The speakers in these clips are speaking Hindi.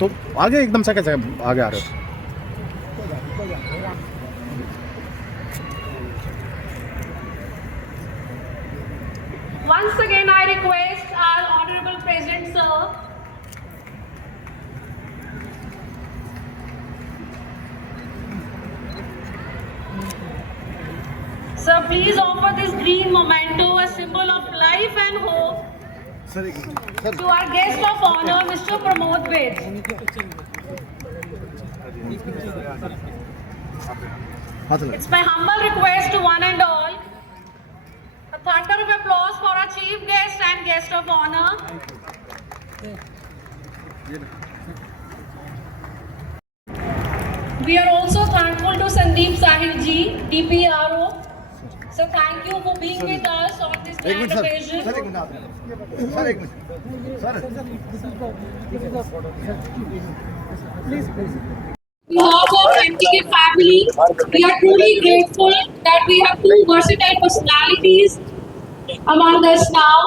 तो आगे एकदम से कैसे आगे आ रहे हो? Once again, I request our Honorable President, sir, sir, please offer this green memento, a symbol of life and hope, to our guest of honor, Mr. Pramod Ved. It's my humble request to one and all, a thunder of applause for our chief guest and guest of honor. We are also thankful to Sandeep Sahil ji, DPRO. So thank you for being with us on this grand occasion. On behalf of MTK family, we are truly grateful that we have two versatile personalities among us now.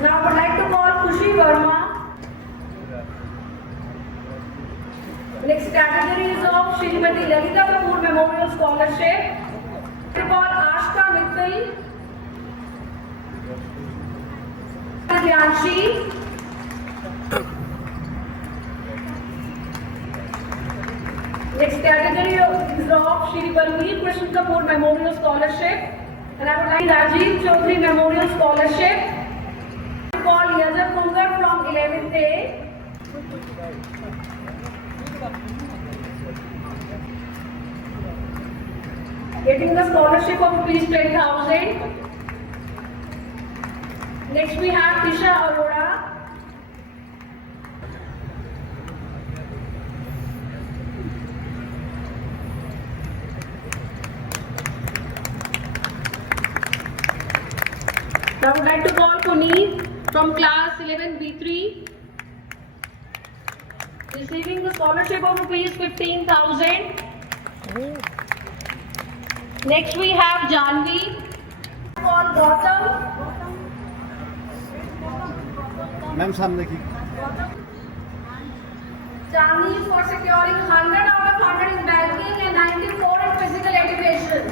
Now I would like to call Khushi Verma. Next category is of Shrimati Lalita Kapoor Memorial Scholarship. To call Ashka Mittal, Dhyanshi. Next category is of Shri Balbir Krishna Kapoor Memorial Scholarship. And I would like Rajiv Chaudhary Memorial Scholarship. To call Yazar Kungar from 11th A. Getting the scholarship of rupees 10,000. Next we have Tisha Arora. I would like to call Puneet from class 11B3. Receiving the scholarship of rupees 15,000. Next we have Janvi. Call Gautam. Ma'am सामने की Janvi is for securing 100 out of 100 in banking and 94 in physical education.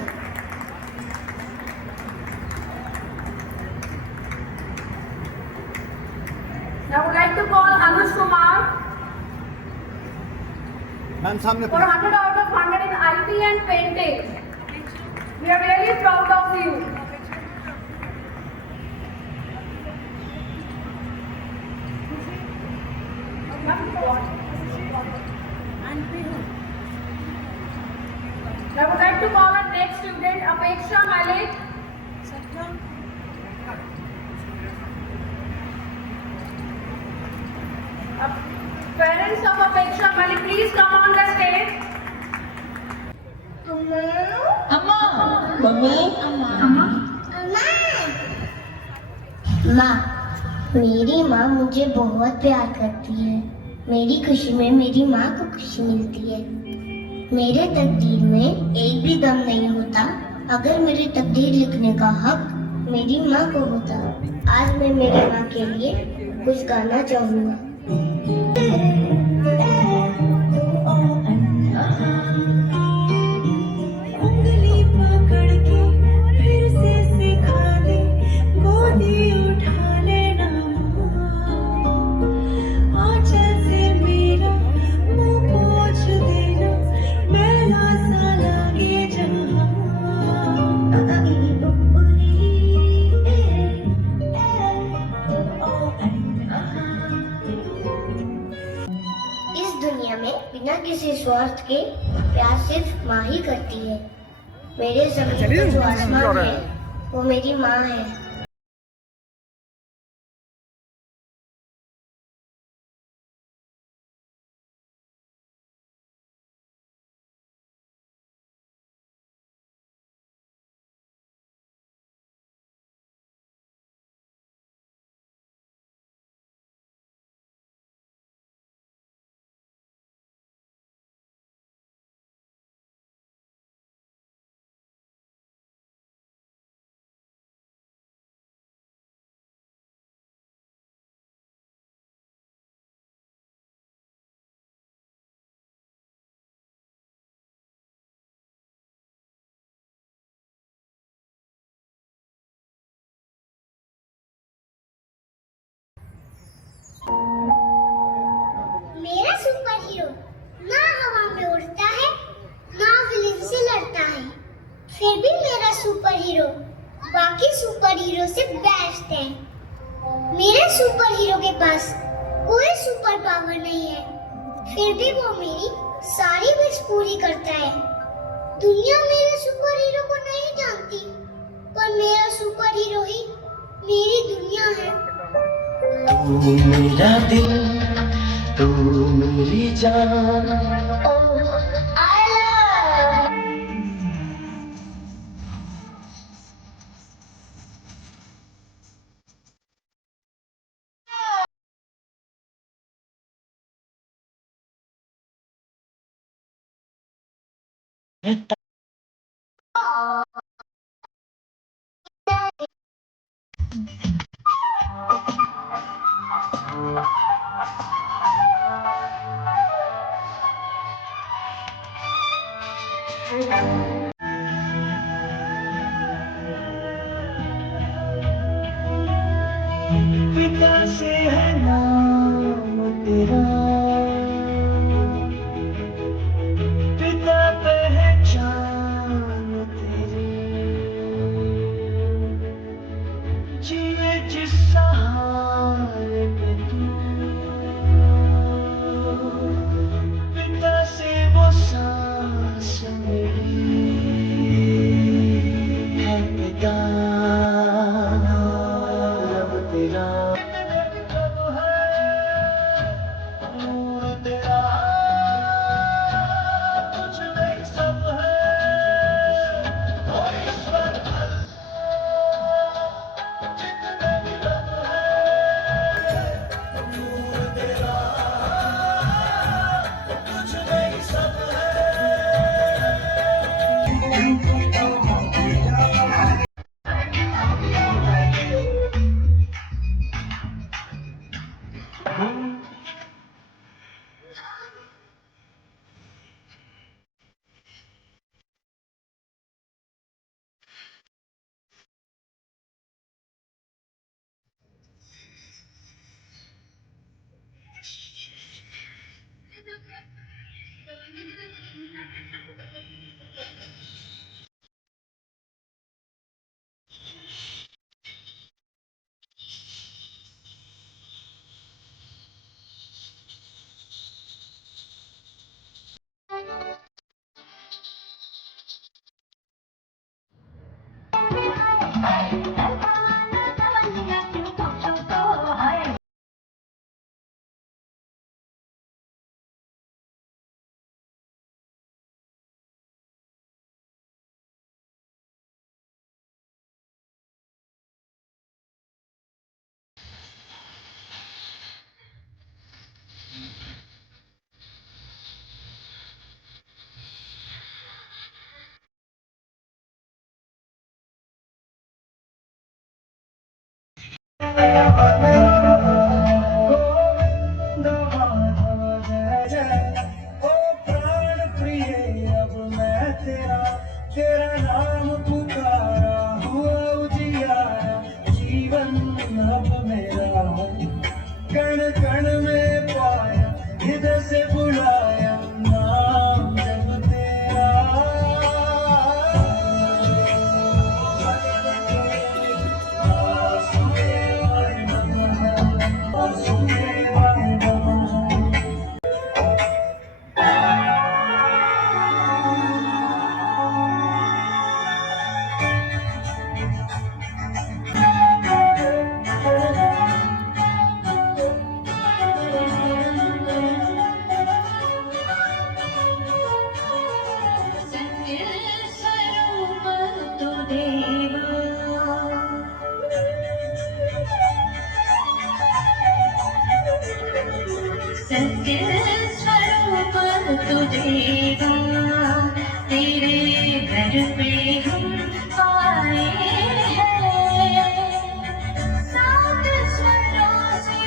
I would like to call Anush Kumar. Ma'am सामने for 100 out of 100 in IT and painting. We are really proud of you. I would like to call our next student, Apeksha Malik. Parents of Apeksha Malik, please come on the stage. अम्मा मम्मी माँ, मेरी माँ मुझे बहुत प्यार करती है। मेरी खुशी में मेरी माँ को खुशी मिलती है। मेरे तकदीर में एक भी गम नहीं होता अगर मेरी तकदीर लिखने का हक मेरी माँ को होता। आज मैं मेरी माँ के लिए कुछ गाना चाहूँगा। उंगली पकड़ के फिर से सिखा दे, गोदी उठा लेना आंचल से मेरा मुंह पोंछ देना, मैला सा लगे जहाँ। इस दुनिया में बिना किसी स्वार्थ के प्यार सिर्फ माँ ही करती है। मेरे ज़मीन पर जो आसमान है वो मेरी माँ है। मेरा सुपर हीरो ना हवा में उड़ता है ना विलेन से लड़ता है, फिर भी मेरा सुपर हीरो बाकी सुपर हीरो से बेस्ट है। मेरे सुपर हीरो के पास कोई सुपर पावर नहीं है, फिर भी वो मेरी सारी विश पूरी करता है। दुनिया मेरे सुपर हीरो को नहीं जानती, पर मेरा सुपर हीरो ही मेरी दुनिया है। तू मेरा दिल, तू मेरी जान। पिता से है नाम तेरा, पिता पहचान तेरी, जिए जिस सहारे पे तू, पिता से वो सांस मिली। तेरा नाम पुकारा हुआ उजियारा जीवन अब मेरा कण कण में पाया हृदय से बुलाया नाम जब तेरा वासुदेवाय नमः वासुदेवाय नमः। सत्य स्वरूप तू देवा तेरे दर पे हम आए हैं सात स्वरों से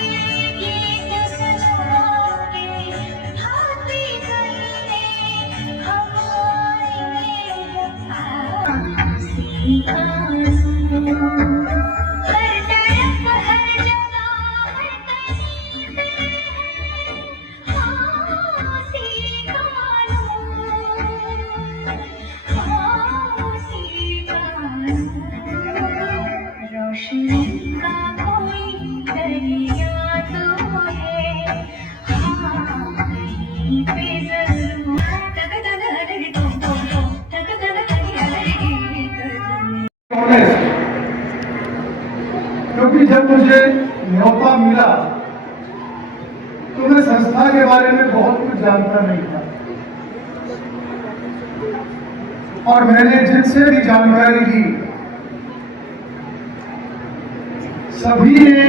गीत सजाके भांति करने हम रोशनी का कोई दरिया तो है कहीं पे जरूर तक तक हरे तुम तक तक हरे क्योंकि जब मुझे न्योता मिला तो मैं संस्था के बारे में बहुत कुछ जानता नहीं था और मैंने जिनसे भी जानकारी ली सभी ने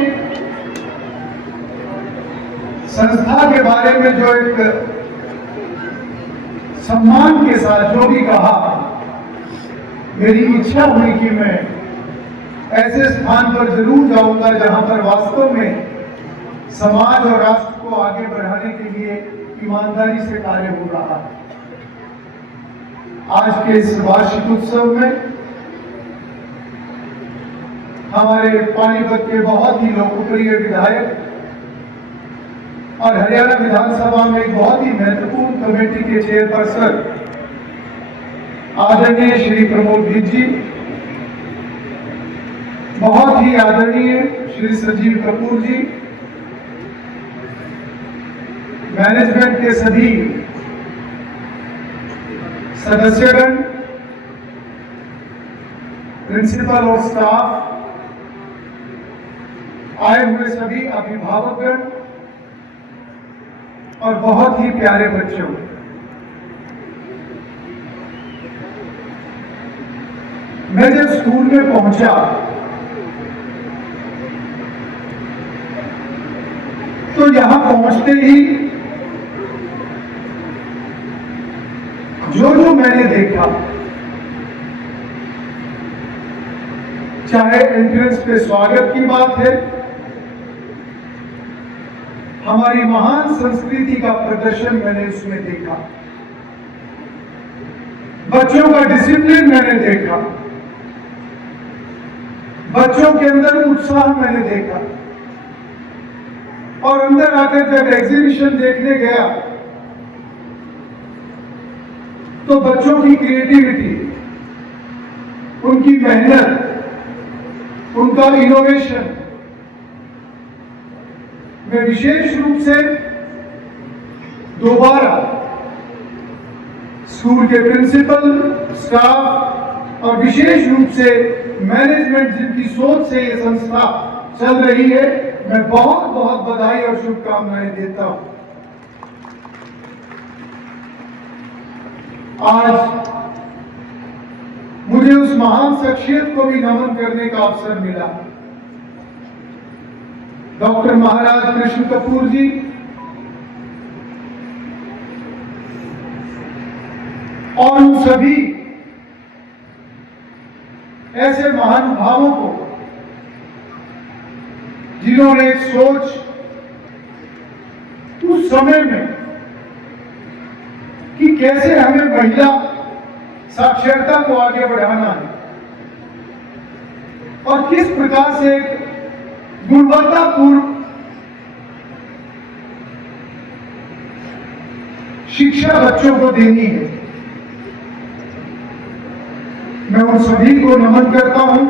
संस्था के बारे में जो एक सम्मान के साथ जो भी कहा, मेरी इच्छा हुई कि मैं ऐसे स्थान पर जरूर जाऊंगा जहां पर वास्तव में समाज और राष्ट्र को आगे बढ़ाने के लिए ईमानदारी से कार्य हो रहा है। आज के इस वार्षिक उत्सव में हमारे पानीपत के बहुत ही लोकप्रिय विधायक और हरियाणा विधानसभा में एक बहुत ही महत्वपूर्ण कमेटी के चेयरपर्सन आदरणीय श्री प्रमोद जी, बहुत ही आदरणीय श्री संजीव कपूर जी, मैनेजमेंट के सभी सदस्यगण, प्रिंसिपल और स्टाफ, आए हुए सभी अभिभावकगण और बहुत ही प्यारे बच्चों, मैं जब स्कूल में पहुंचा तो यहां पहुंचते ही जो मैंने देखा, चाहे एंट्रेंस पे स्वागत की बात है, हमारी महान संस्कृति का प्रदर्शन मैंने उसमें देखा, बच्चों का डिसिप्लिन मैंने देखा, बच्चों के अंदर उत्साह मैंने देखा और अंदर आकर जब एग्जीबिशन देखने गया तो बच्चों की क्रिएटिविटी, उनकी मेहनत, उनका इनोवेशन मैं विशेष रूप से दोबारा स्कूल के प्रिंसिपल, स्टाफ और विशेष रूप से मैनेजमेंट जिनकी सोच से ये संस्था चल रही है, मैं बहुत बहुत बधाई और शुभकामनाएं देता हूं। आज मुझे उस महान शख्सियत को भी नमन करने का अवसर मिला, डॉक्टर महाराज कृष्ण कपूर जी, और उन सभी ऐसे महानुभावों को जिन्होंने एक सोच उस समय में कि कैसे हमें महिला साक्षरता को आगे बढ़ाना है और किस प्रकार से एक गुणवत्तापूर्ण शिक्षा बच्चों को देनी है। मैं उन सभी को नमन करता हूं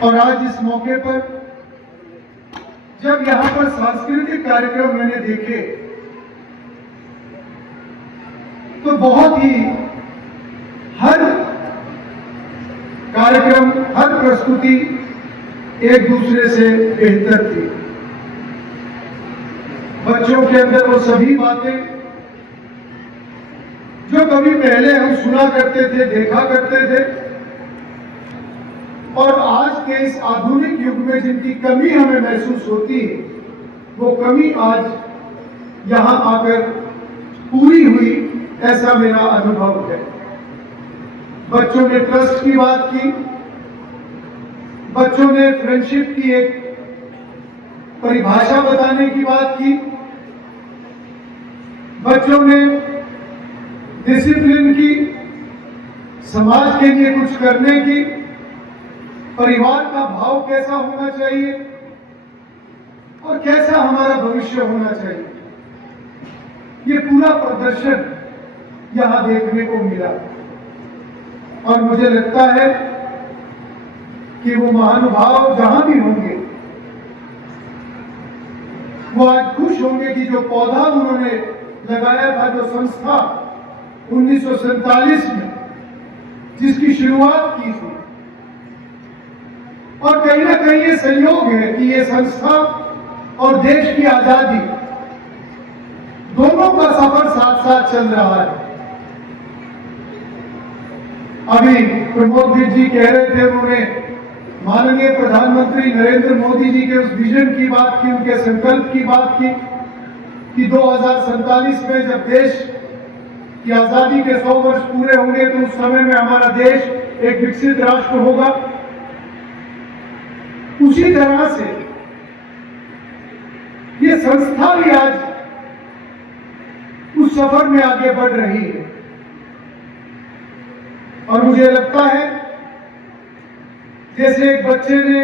और आज इस मौके पर जब यहां पर सांस्कृतिक कार्यक्रम मैंने देखे तो बहुत ही हर कार्यक्रम, हर प्रस्तुति एक दूसरे से बेहतर थी। बच्चों के अंदर वो सभी बातें जो कभी पहले हम सुना करते थे, देखा करते थे और आज के इस आधुनिक युग में जिनकी कमी हमें महसूस होती है, वो कमी आज यहां आकर पूरी हुई, ऐसा मेरा अनुभव है। बच्चों ने ट्रस्ट की बात की, बच्चों ने फ्रेंडशिप की एक परिभाषा बताने की बात की, बच्चों ने डिसिप्लिन की, समाज के लिए कुछ करने की, परिवार का भाव कैसा होना चाहिए और कैसा हमारा भविष्य होना चाहिए, ये पूरा प्रदर्शन यहां देखने को मिला। और मुझे लगता है कि वो महानुभाव जहां भी होंगे वो आज खुश होंगे कि जो पौधा उन्होंने लगाया था, जो संस्था 1947 में जिसकी शुरुआत की थी, और कहीं ना कहीं ये संयोग है कि ये संस्था और देश की आजादी दोनों का सफर साथ साथ चल रहा है। अभी प्रमोद जी कह रहे थे, उन्होंने माननीय प्रधानमंत्री नरेंद्र मोदी जी के उस विजन की बात की, उनके संकल्प की बात की कि 2047 में जब देश की आजादी के 100 वर्ष पूरे होंगे तो उस समय में हमारा देश एक विकसित राष्ट्र होगा। उसी तरह से ये संस्था भी आज उस सफर में आगे बढ़ रही है और मुझे लगता है जैसे एक बच्चे ने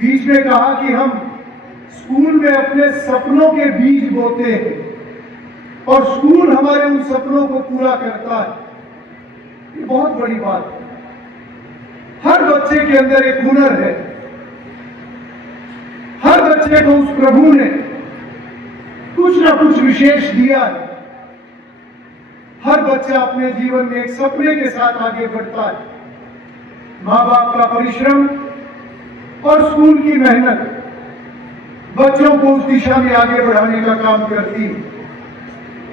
बीच में कहा कि हम स्कूल में अपने सपनों के बीज बोते हैं और स्कूल हमारे उन सपनों को पूरा करता है, ये बहुत बड़ी बात है। हर बच्चे के अंदर एक हुनर है, हर बच्चे को उस प्रभु ने कुछ ना कुछ विशेष दिया है। हर बच्चा अपने जीवन में एक सपने के साथ आगे बढ़ता है। माँ बाप का परिश्रम और स्कूल की मेहनत बच्चों को उस दिशा में आगे बढ़ाने का काम करती है,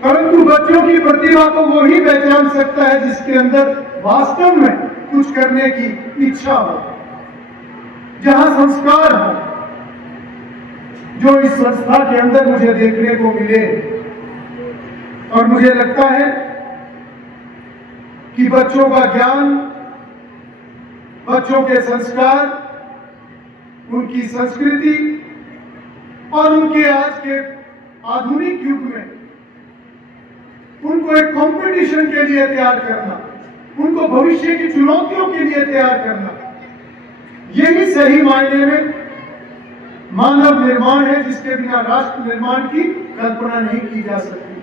परंतु बच्चों की प्रतिभा को वो ही पहचान सकता है जिसके अंदर वास्तव में कुछ करने की इच्छा हो, जहां संस्कार हो, जो इस संस्था के अंदर मुझे देखने को मिले। और मुझे लगता है कि बच्चों का ज्ञान, बच्चों के संस्कार, उनकी संस्कृति और उनके आज के आधुनिक युग में उनको एक कंपटीशन के लिए तैयार करना, उनको भविष्य की चुनौतियों के लिए तैयार करना, यही सही मायने में मानव निर्माण है, जिसके बिना राष्ट्र निर्माण की कल्पना नहीं की जा सकती।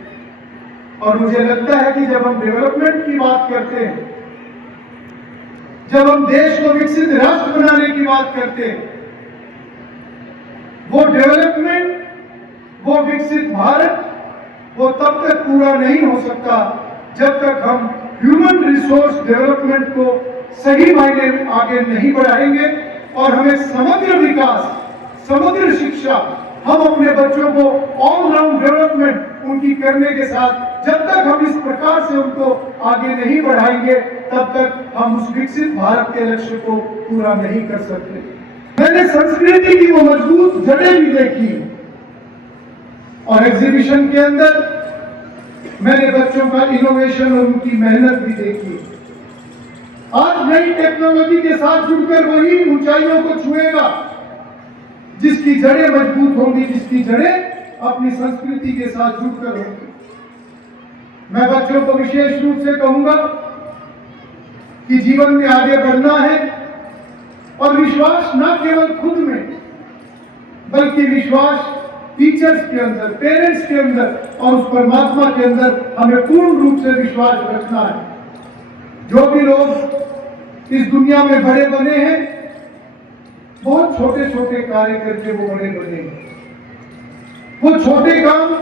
और मुझे लगता है कि जब हम डेवलपमेंट की बात करते हैं, जब हम देश को विकसित राष्ट्र बनाने की बात करते हैं, वो डेवलपमेंट, वो विकसित भारत, वो तब तक पूरा नहीं हो सकता जब तक हम ह्यूमन रिसोर्स डेवलपमेंट को सही मायने में आगे नहीं बढ़ाएंगे और हमें समग्र विकास, समग्र शिक्षा, हम अपने बच्चों को ऑलराउंड डेवलपमेंट उनकी करने के साथ जब तक हम इस प्रकार से उनको आगे नहीं बढ़ाएंगे, तब तक हम उस विकसित भारत के लक्ष्य को पूरा नहीं कर सकते। मैंने संस्कृति की वो मजबूत जड़ें भी देखी और एग्जीबिशन के अंदर मैंने बच्चों का इनोवेशन और उनकी मेहनत भी देखी। आज नई टेक्नोलॉजी के साथ जुड़कर वही ऊंचाइयों को छुएगा जिसकी जड़ें मजबूत होंगी, जिसकी जड़ें अपनी संस्कृति के साथ जुड़कर होंगी। मैं बच्चों को विशेष रूप से कहूंगा कि जीवन में आगे बढ़ना है और विश्वास न केवल खुद में बल्कि विश्वास टीचर्स के अंदर, पेरेंट्स के अंदर और उस परमात्मा के अंदर हमें पूर्ण रूप से विश्वास रखना है। जो भी लोग इस दुनिया में बड़े बने हैं, बहुत छोटे छोटे कार्य करके वो बड़े बने हैं। वो छोटे काम,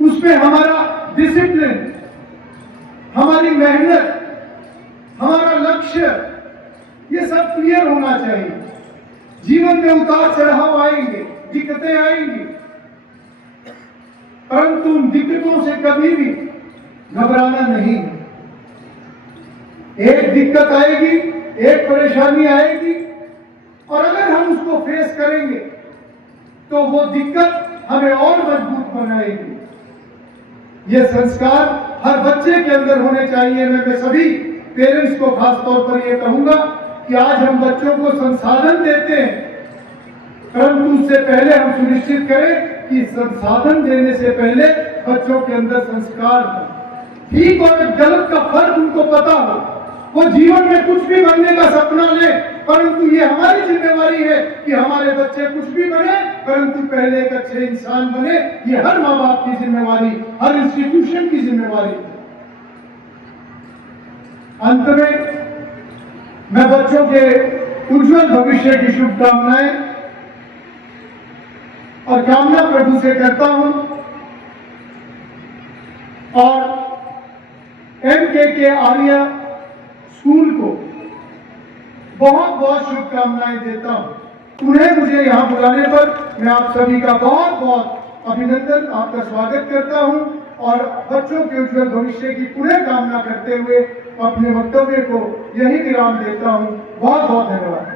उसमें हमारा डिसिप्लिन, हमारी मेहनत, हमारा लक्ष्य, ये सब क्लियर होना चाहिए। जीवन में उतार चढ़ाव आएंगे, दिक्कतें आएंगी, परंतु उन दिक्कतों से कभी भी घबराना नहीं है। एक दिक्कत आएगी, एक परेशानी आएगी, और अगर हम उसको फेस करेंगे तो वो दिक्कत हमें और मजबूत बनाएगी। ये संस्कार हर बच्चे के अंदर होने चाहिए। मैं सभी पेरेंट्स को खास तौर पर ये कहूंगा कि आज हम बच्चों को संसाधन देते हैं, परंतु उससे पहले हम सुनिश्चित करें कि संसाधन देने से पहले बच्चों के अंदर संस्कार हो, ठीक और गलत का फर्क उनको पता हो। वो जीवन में कुछ भी बनने का सपना ले, परंतु ये हमारी जिम्मेवारी है कि हमारे बच्चे कुछ भी बने, परंतु पहले एक अच्छे इंसान बने। ये हर माँ बाप की जिम्मेवारी, हर इंस्टीट्यूशन की जिम्मेवारी। अंत में मैं बच्चों के उज्जवल भविष्य की शुभकामनाएं और कामना प्रभु से करता हूं और MKK आर्य स्कूल को बहुत बहुत शुभकामनाएं देता हूं। उन्हें मुझे यहाँ बुलाने पर मैं आप सभी का बहुत बहुत अभिनंदन, आपका स्वागत करता हूं और बच्चों के उज्जवल भविष्य की पुनः कामना करते हुए अपने वक्तव्य को यही विराम देता हूं। बहुत बहुत धन्यवाद।